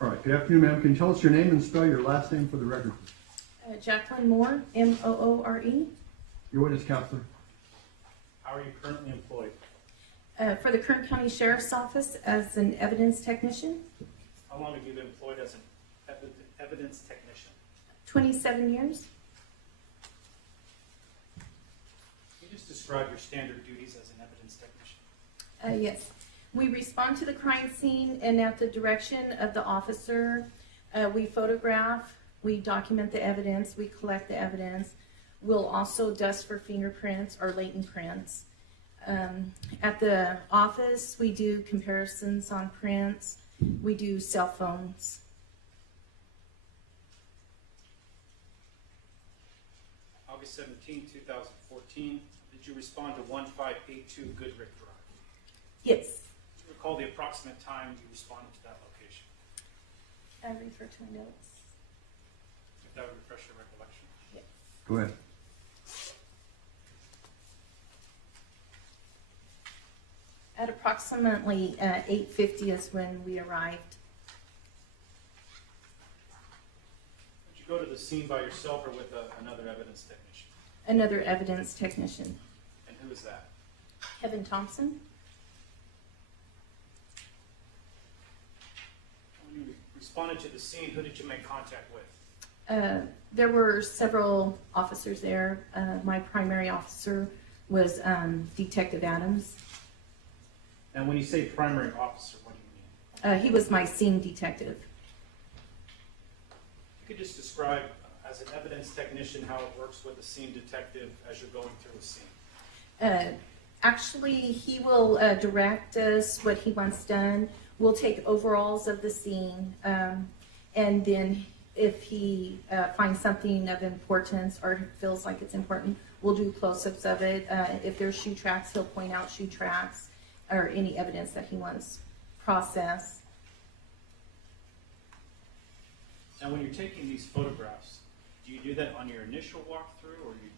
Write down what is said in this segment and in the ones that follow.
All right, good afternoon, ma'am. Can you tell us your name and spell your last name for the record? Jacqueline Moore, Moore. Your witness, counselor. How are you currently employed? For the Kern County Sheriff's Office as an evidence technician, How long have you been employed as an evidence technician? 27 years. Can you just describe your standard duties as an evidence technician? Yes. We respond to the crime scene, and at the direction of the officer, we photograph, we document the evidence, we collect the evidence. We'll also dust for fingerprints or latent prints. At the office, we do comparisons on prints. We do cell phones. August 17, 2014, did you respond to 1582 Goodrick Drive? Yes. Do you recall the approximate time you responded to that location? I refer to my notes. If that would refresh your recollection. Yes. Go ahead. At approximately 8:50 is when we arrived. Did you go to the scene by yourself or with another evidence technician? Another evidence technician, And who is that? Kevin Thompson. When you responded to the scene, who did you make contact with? There were several officers there. My primary officer was Detective Adams. And when you say primary officer, what do you mean? He was my scene detective. You could just describe, as an evidence technician, how it works with a scene detective as you're going through a scene. Actually, he will direct us what he wants done. We'll take overalls of the scene, and then if he finds something of importance or feels like it's important, we'll do close-ups of it. If there's shoe tracks, he'll point out shoe tracks or any evidence that he wants processed. Now, when you're taking these photographs, do you do that on your initial walkthrough, or you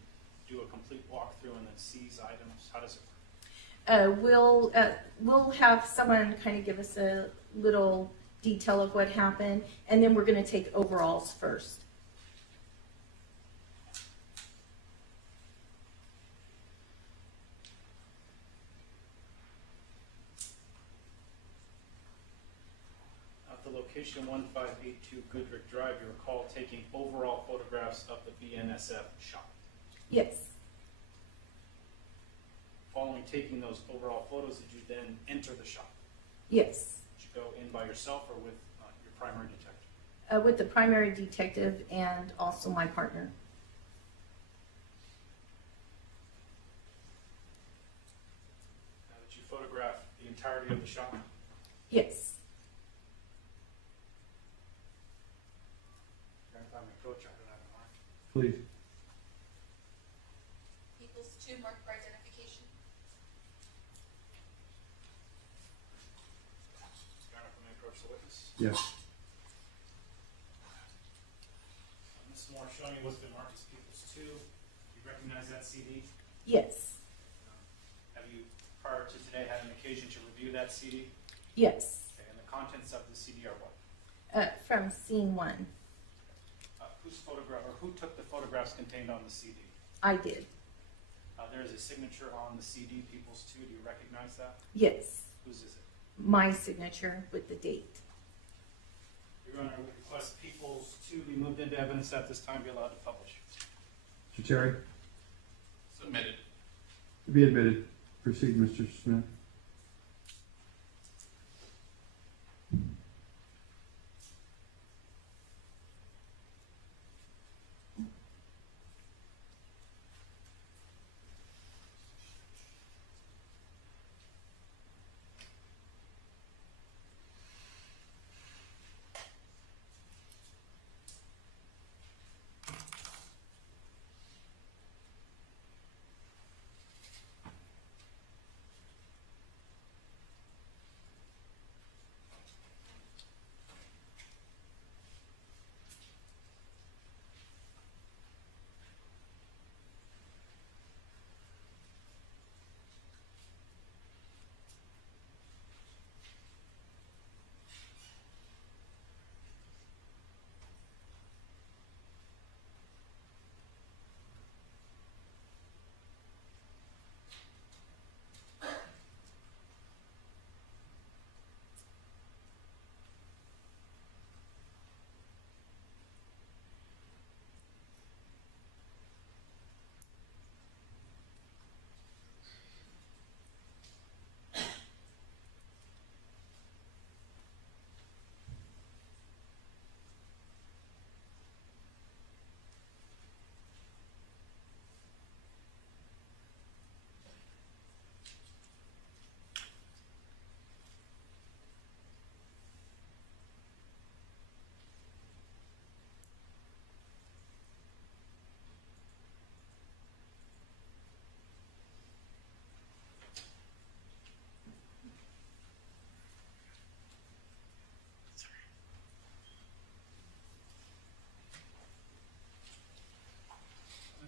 do a complete walkthrough and then seize items? How does it work? We'll have someone kind of give us a little detail of what happened, and then we're going to take overalls first. At the location 1582 Goodrick Drive, you recall taking overall photographs of the BNSF shop. Yes. Following taking those overall photos, did you then enter the shop? Yes. Did you go in by yourself or with your primary detective? With the primary detective and also my partner. Now, did you photograph the entirety of the shop? Yes. If I may approach, I don't have a mark. Please. People's 2 marked for identification. Jonathan, may I approach the witness? Yes. Ms. Moore, showing you what's been marked as People's 2. You recognize that CD? Yes. Have you, prior to today, had an occasion to review that CD? Yes. Okay, and the contents of the CD are what? From scene 1. Whose photograph, or who took the photographs contained on the CD? I did. There is a signature on the CD, People's 2. Do you recognize that? Yes. Whose is it? My signature with the date. Your Honor, I would request People's 2 be moved into evidence at this time, be allowed to publish. Mr. Terry, Submitted. to be admitted. Proceed, Mr. Smith.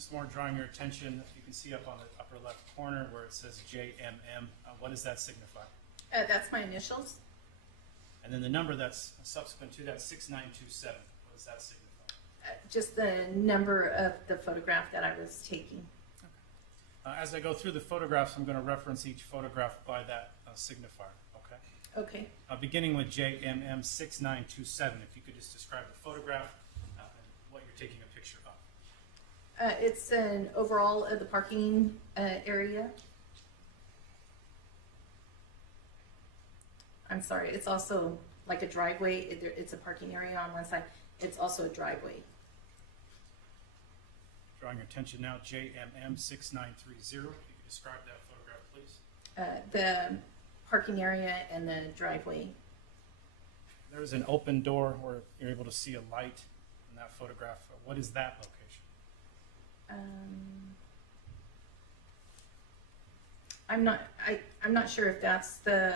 once more drawing your attention, you can see up on the upper left corner where it says JMM. What does that signify? That's my initials. And then the number that's subsequent to that, 6927. What does that signify? Just the number of the photograph that I was taking. As I go through the photographs, I'm going to reference each photograph by that signifier, okay? Okay. Beginning with JMM 6927, if you could just describe the photograph and what you're taking a picture of. It's an overall of the parking area. I'm sorry, it's also like a driveway. It's a parking area on one side. It's also a driveway. Drawing your attention now, JMM 6930. If you could describe that photograph, please. The parking area and the driveway. There's an open door where you're able to see a light in that photograph. What is that location? I'm not sure if that's the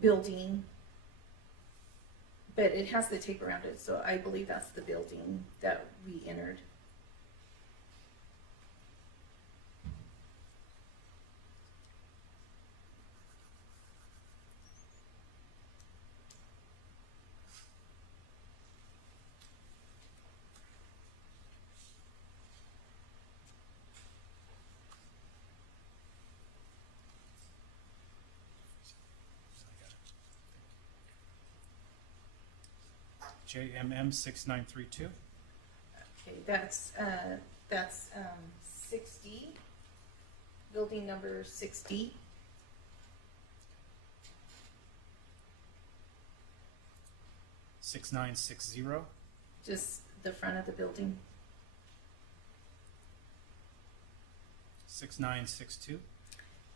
building, but it has the tape around it, so I believe that's the building that we entered. JMM 6932. Okay, that's 60, building number 60. $6960. Just the front of the building. 6962.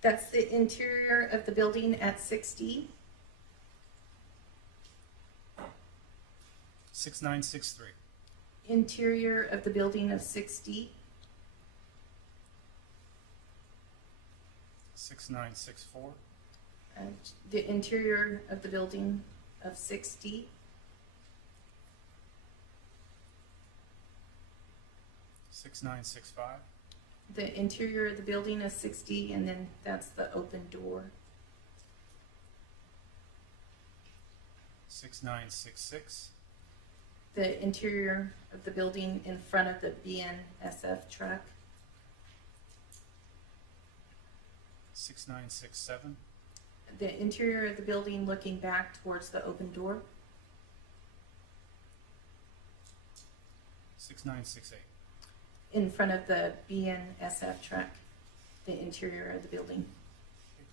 That's the interior of the building at 60. 6963. Interior of the building of 60. 6964. The interior of the building of 60. 6965. The interior of the building is 60, and then that's the open door. 6966. The interior of the building in front of the BNSF truck. 6967. The interior of the building looking back towards the open door. 6968. In front of the BNSF truck. The interior of the building.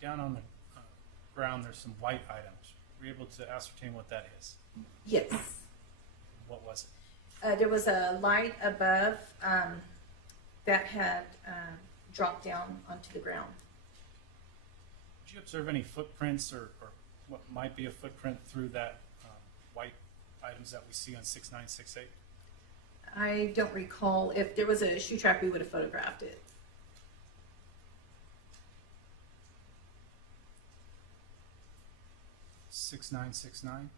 Down on the ground, there's some white items. Were you able to ascertain what that is? Yes. What was it? There was a light above that had dropped down onto the ground. Did you observe any footprints or what might be a footprint through that white items that we see on 6968? I don't recall. If there was a shoe track, we would have photographed it. $6969.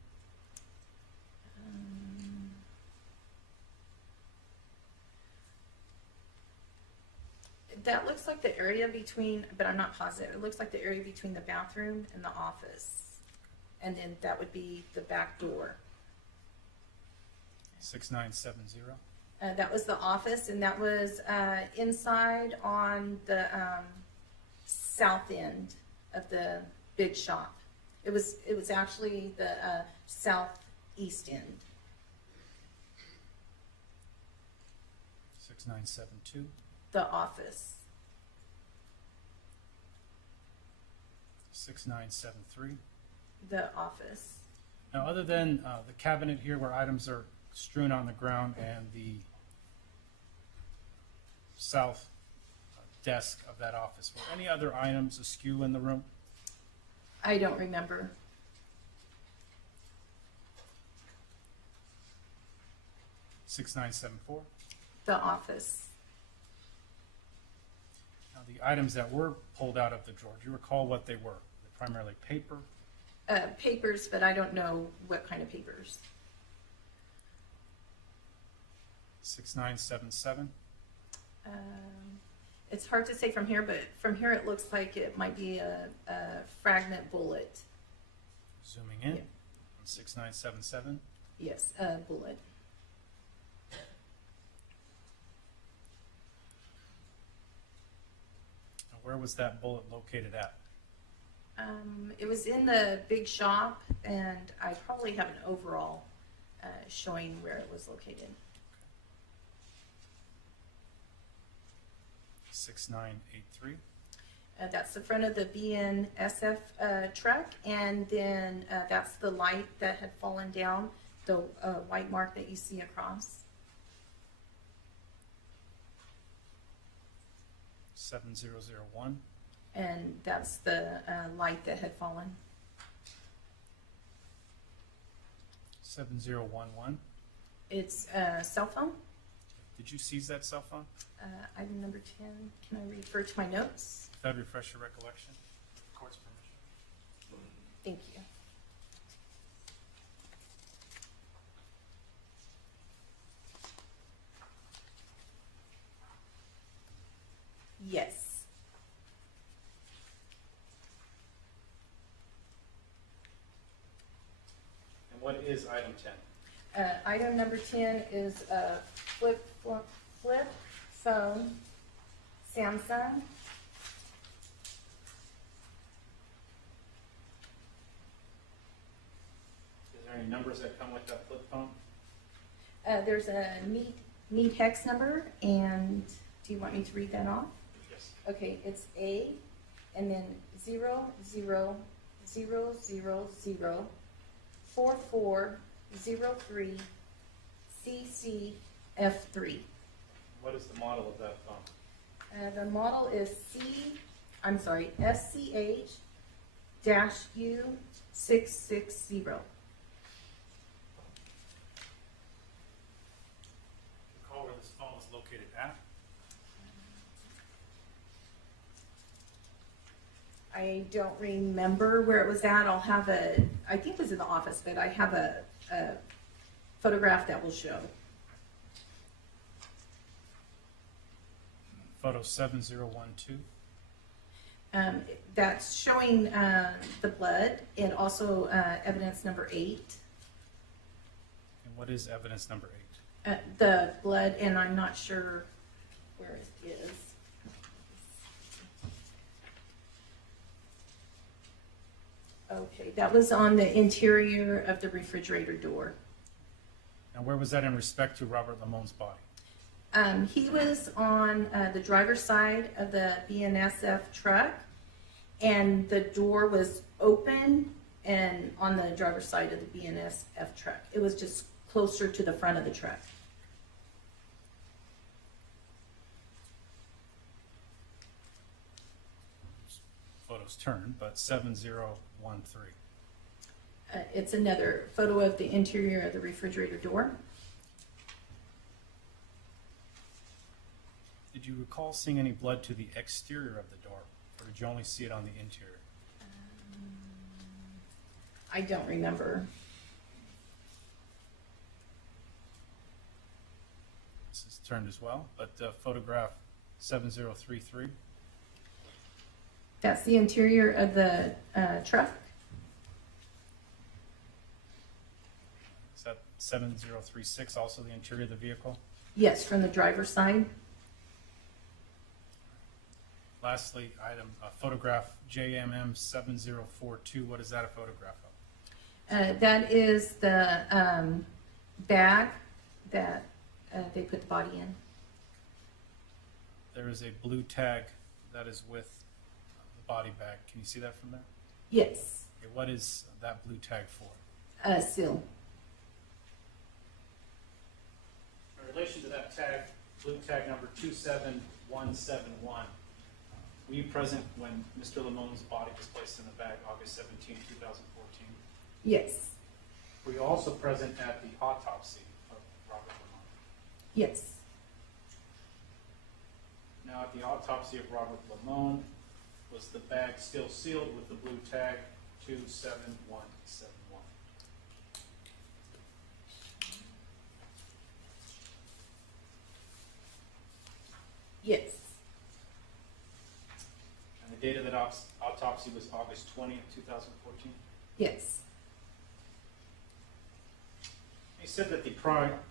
That looks like the area between, but I'm not positive. It looks like the area between the bathroom and the office. And then that would be the back door. 6970. That was the office, and that was inside on the south end of the big shop. It was actually the southeast end. 6972. The office. 6973. The office. Now, other than the cabinet here where items are strewn on the ground and the south desk of that office, were any other items askew in the room? I don't remember. $6974. The office. Now, the items that were pulled out of the drawer, do you recall what they were? Primarily paper? Papers, but I don't know what kind of papers. 6977. It's hard to say from here, but from here it looks like it might be a fragment bullet. Zooming in Yeah. on 6977. Yes, a bullet. Now, where was that bullet located at? It was in the big shop, and I probably have an overall showing where it was located. 6983. That's the front of the BNSF truck, and then that's the light that had fallen down, the white mark that you see across. 7001. And that's the light that had fallen. 7011. It's a cell phone. Did you seize that cell phone? Item number 10. Can I refer to my notes? If that'd refresh your recollection. Court's permission. Thank you. Yes. And what is item 10? Item number 10 is a flip phone, Samsung. Is there any numbers that come with that flip phone? There's a neat hex number, and do you want me to read that off? Yes. Okay, it's A, and then 00004403 CCF3. What is the model of that phone? The model is SCH-U660. Recall where this phone was located at? I don't remember where it was at. I'll have I think it was in the office, but I have a photograph that will show. Photo 7012. That's showing the blood, and also evidence number 8. And what is evidence number 8? The blood, and I'm not sure where it is. Okay, that was on the interior of the refrigerator door. And where was that in respect to Robert Limon's body? He was on the driver's side of the BNSF truck, and the door was open and on the driver's side of the BNSF truck. It was just closer to the front of the truck. Photos turned, but 7013. It's another photo of the interior of the refrigerator door. Did you recall seeing any blood to the exterior of the door, or did you only see it on the interior? I don't remember. This is turned as well, but photograph 7033. That's the interior of the truck. Is that 7036 also the interior of the vehicle? Yes, from the driver's side. Lastly, item photograph JMM 7042. What is that a photograph of? That is the bag that they put the body in. There is a blue tag that is with the body bag. Can you see that from there? Yes, Okay, what is that blue tag for? seal. In relation to that tag, blue tag number 27171, were you present when Mr. Limon's body was placed in the bag August 17, 2014? Yes, Were you also present at the autopsy of Robert Limon? yes, Now, at the autopsy of Robert Limon, was the bag still sealed with the blue tag 27171? Yes. And the date of that autopsy was August 20th, 2014? Yes. You said that the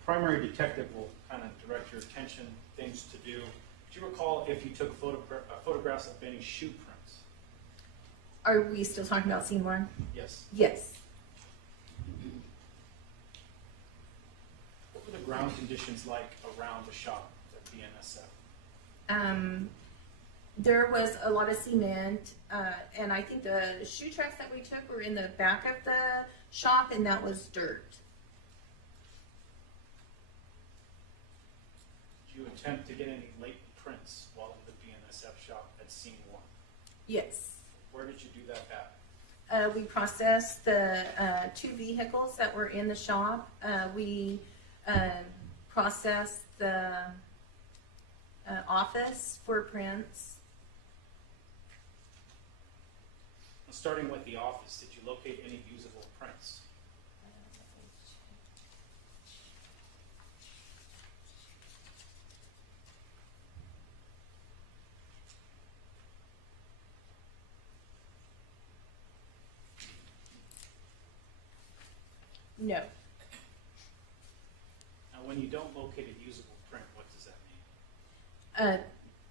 primary detective will kind of direct your attention, things to do. Do you recall if you took photographs of any shoe prints? Are we still talking about scene one? Yes. Yes. What were the ground conditions like around the shop at BNSF? There was a lot of cement, and I think the shoe tracks that we took were in the back of the shop, and that was dirt. Did you attempt to get any latent prints while in the BNSF shop at scene one? Yes. Where did you do that at? We processed the 2 vehicles that were in the shop. We processed the office for prints. Starting with the office, did you locate any usable prints? No. Now, when you don't locate a usable print, what does that mean?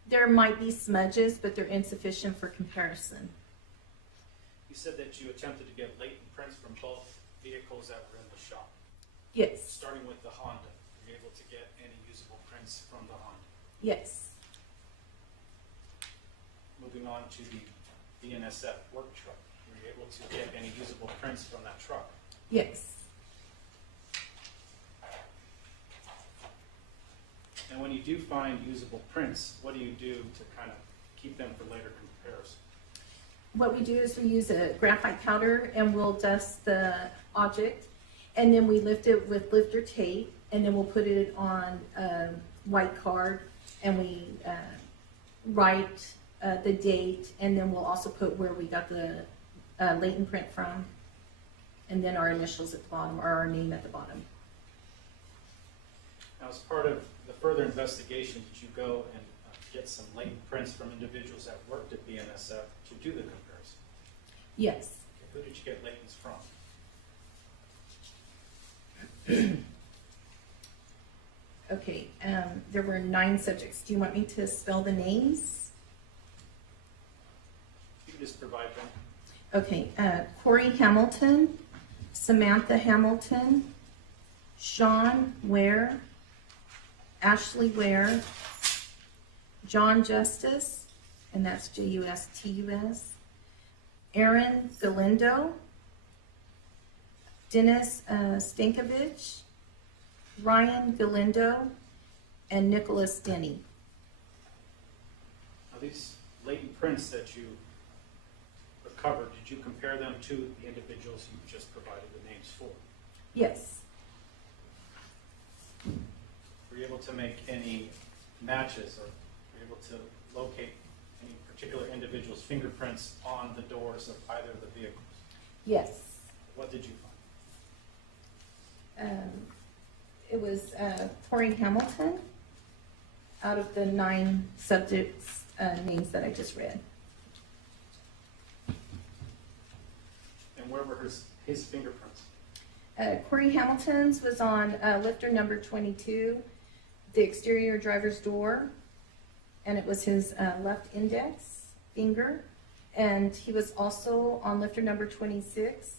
There might be smudges, but they're insufficient for comparison. You said that you attempted to get latent prints from both vehicles that were in the shop. Yes. Starting with the Honda, were you able to get any usable prints from the Honda? Yes. Moving on to the BNSF work truck, were you able to get any usable prints from that truck? Yes. And when you do find usable prints, what do you do to kind of keep them for later comparison? What we do is we use a graphite powder and we'll dust the object, and then we lift it with lifter tape, and then we'll put it on a white card, and we write the date, and then we'll also put where we got the latent print from, and then our initials at the bottom, or our name at the bottom. Now, as part of the further investigation, did you go and get some latent prints from individuals that worked at BNSF to do the comparison? Yes. Who did you get latents from? Okay, there were 9 subjects. Do you want me to spell the names? You can just provide them. Okay, Corey Hamilton, Samantha Hamilton, Sean Ware, Ashley Ware, John Justice, and that's Justus, Aaron Galindo, Dennis Stankovich, Ryan Galindo, and Nicholas Denny. Now, these latent prints that you recovered, did you compare them to the individuals you just provided the names for? Yes. Were you able to make any matches, or were you able to locate any particular individual's fingerprints on the doors of either of the vehicles? Yes. What did you find? It was Corey Hamilton out of the 9 subjects' names that I just read. And where were his fingerprints? Corey Hamilton's was on lifter number 22, the exterior driver's door, and it was his left index finger. And he was also on lifter number 26,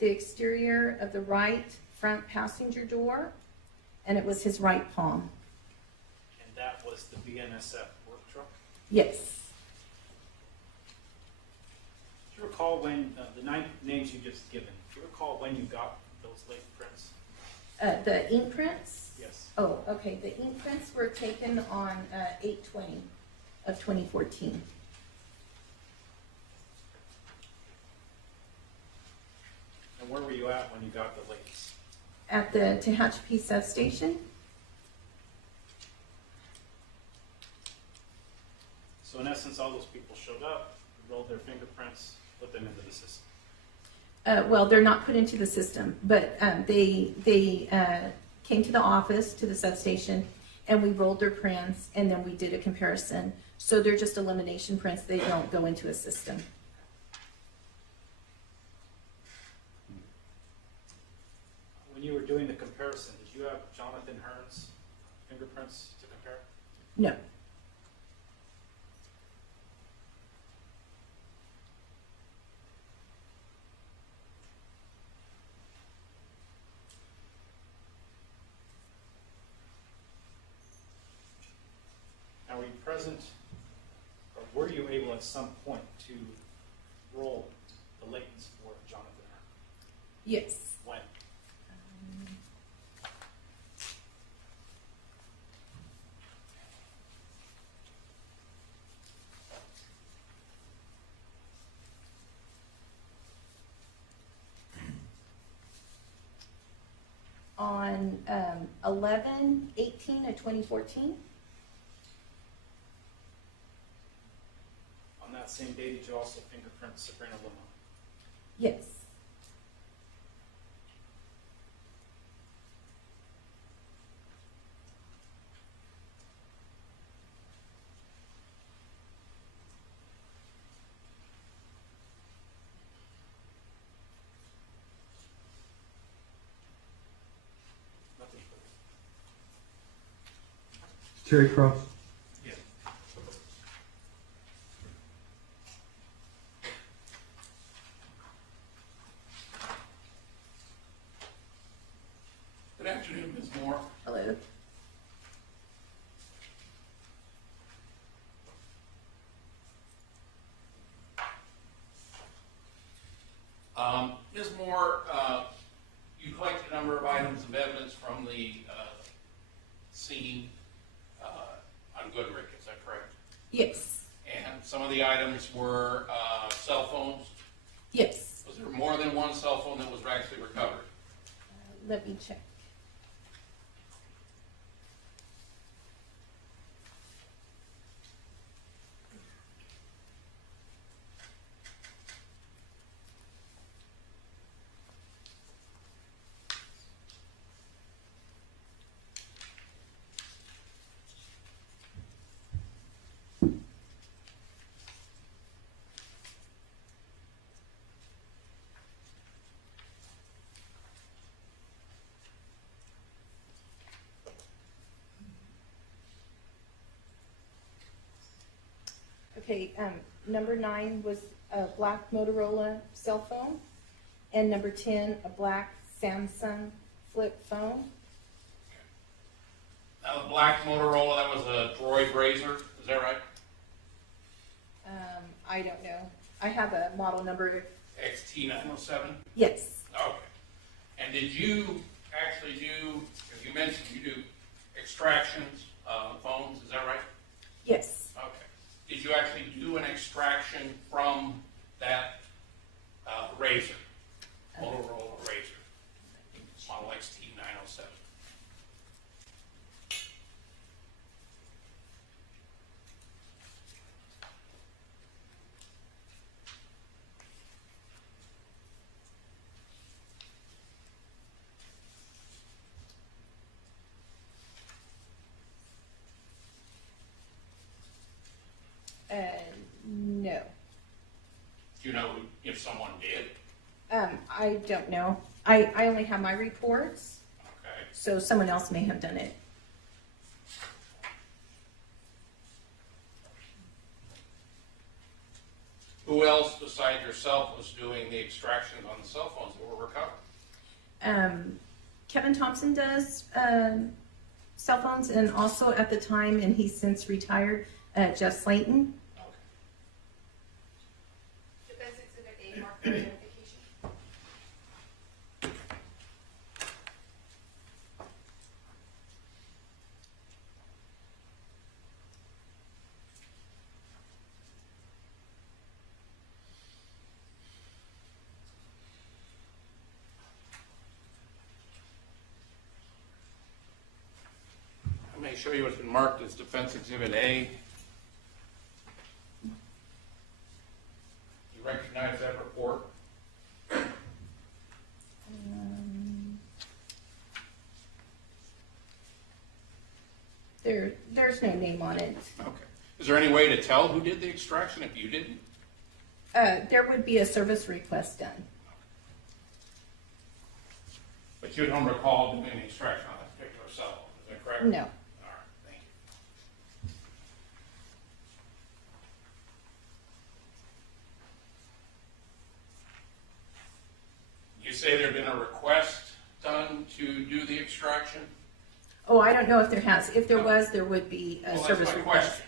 the exterior of the right front passenger door, and it was his right palm. And that was the BNSF work truck? Yes. Do you recall when, the 9 names you just given, do you recall when you got those latent prints? The ink prints? Yes. Oh, okay. The ink prints were taken on 8/20 of 2014. And where were you at when you got the latents? At the Tehachapi substation? So in essence, all those people showed up, rolled their fingerprints, put them into the system. Well, they're not put into the system, but they came to the office, to the substation, and we rolled their prints, and then we did a comparison. So they're just elimination prints, they don't go into a system. When you were doing the comparison, did you have Jonathan Hearn's fingerprints to compare? No. Now, were you present, or were you able at some point to roll the Laytons for Jonathan Hearn? Yes. When? On 11/18 of 2014. On that same day, did you also fingerprint Sabrina Limon? Yes. Nothing further. Terry Cross. Yeah. Good afternoon, Ms. Moore. Hello. Ms. Moore, you collected a number of items of evidence from the scene on Goodrich, is that correct? Yes. And some of the items were cell phones. Yes. Was there more than one cell phone that was actually recovered? Let me check. Okay, number 9 was a black Motorola cell phone, and number 10, a black Samsung flip phone. Now, the black Motorola, that was a Droid Razor, is that right? I don't know. I have a model number. XT907? Yes. Okay. And did you actually do, as you mentioned, you do extractions of phones, is that right? Yes. Okay. Did you actually do an extraction from that razor, Motorola razor, Model XT907? No. Do you know if someone did? I don't know. I only have my reports, Okay. so someone else may have done it. Who else besides yourself was doing the extractions on the cell phones that were recovered? Kevin Thompson does cell phones, and also at the time, and he's since retired, Jeff Slayton. Okay. Defense Exhibit A, marked for identification. I may show you what's been marked as Defense Exhibit A. You recognize that report? There's no name on it. Okay. Is there any way to tell who did the extraction if you didn't? There would be a service request done. But you don't recall doing the extraction on that particular cell phone, is that correct? No. All right, thank you. You say there had been a request done to do the extraction? Oh, I don't know if there has. If there was, there would be a Well, service that's my request. question.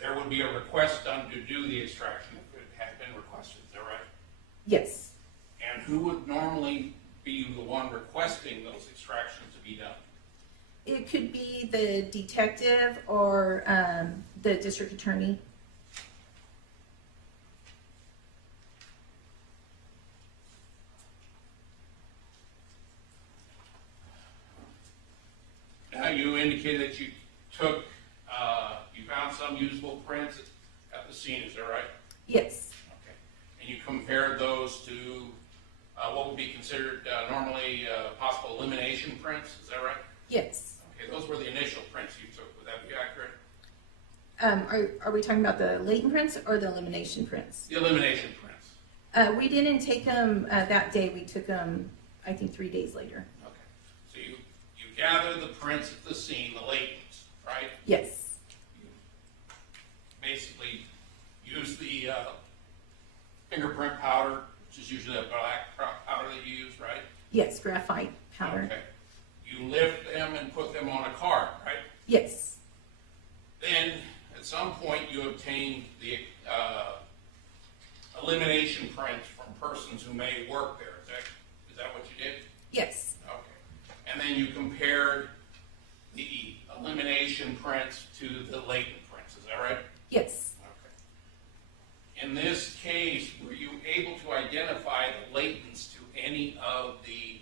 There would be a request done to do the extraction if it had been requested, is that right? Yes. And who would normally be the one requesting those extractions to be done? It could be the detective or the district attorney. Now, you indicated that you took, you found some usable prints at the scene, is that right? Yes. Okay. And you compared those to what would be considered normally possible elimination prints, is that right? Yes. Okay, those were the initial prints you took, would that be accurate? Are we talking about the latent prints or the elimination prints? The elimination prints. We didn't take them that day. We took them, I think, 3 days later. Okay. So you gather the prints at the scene, the latents, right? Yes. You basically use the fingerprint powder, which is usually a black powder that you use, right? Yes, graphite powder. Okay. You lift them and put them on a card, right? Yes. Then, at some point, you obtained the elimination prints from persons who may work there. Is that what you did? Yes. Okay. And then you compared the elimination prints to the latent prints. Is that right? Yes. Okay. In this case, were you able to identify the latents to any of the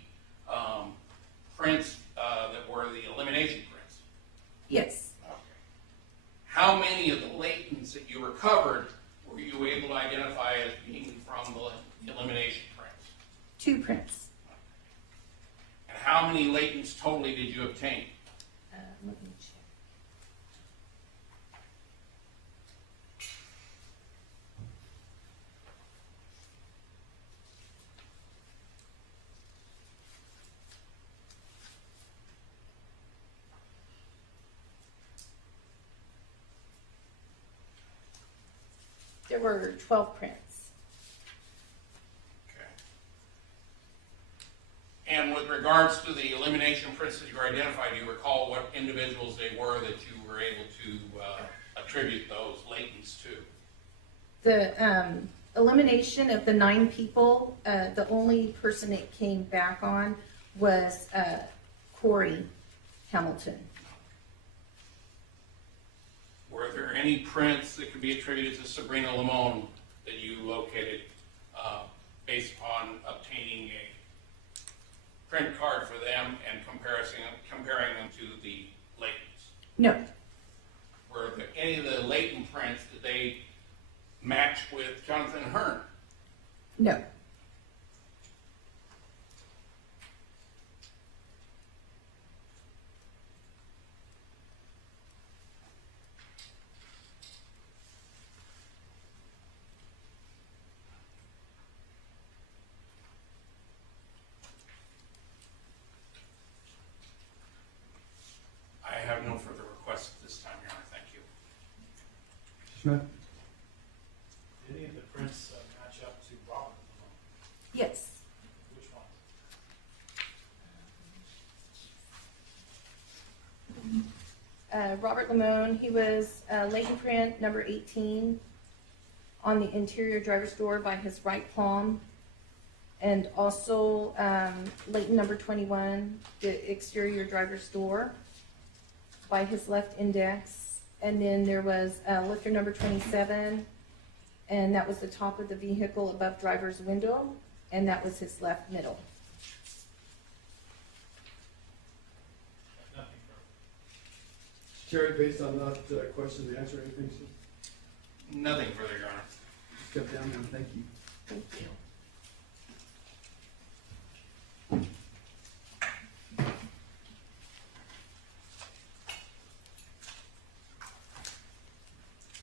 prints that were the elimination prints? Yes. Okay. How many of the latents that you recovered were you able to identify as being from the elimination prints? 2 prints. And how many latents totally did you obtain? Let me check. There were 12 prints. Okay. And with regards to the elimination prints that you identified, do you recall what individuals they were that you were able to attribute those latents to? The elimination of the 9 people, the only person it came back on was Corey Hamilton. Were there any prints that could be attributed to Sabrina Limon that you located based upon obtaining a print card for them and comparing them to the latents? No. Were there any of the latent prints that they match with Jonathan Hearn? No. I have no further requests at this time, Your Honor. Thank you. Smith? Did any of the prints match up to Robert Limon? Yes. Which ones? Robert Limon, he was latent print number 18 on the interior driver's door by his right palm, and also latent number 21, the exterior driver's door by his left index, and then there was lifter number 27, and that was the top of the vehicle above driver's window, and that was his left middle. Nothing further. Terry, based on that question, the answer, anything? Nothing further, Your Honor. Step down now, thank you. Thank you.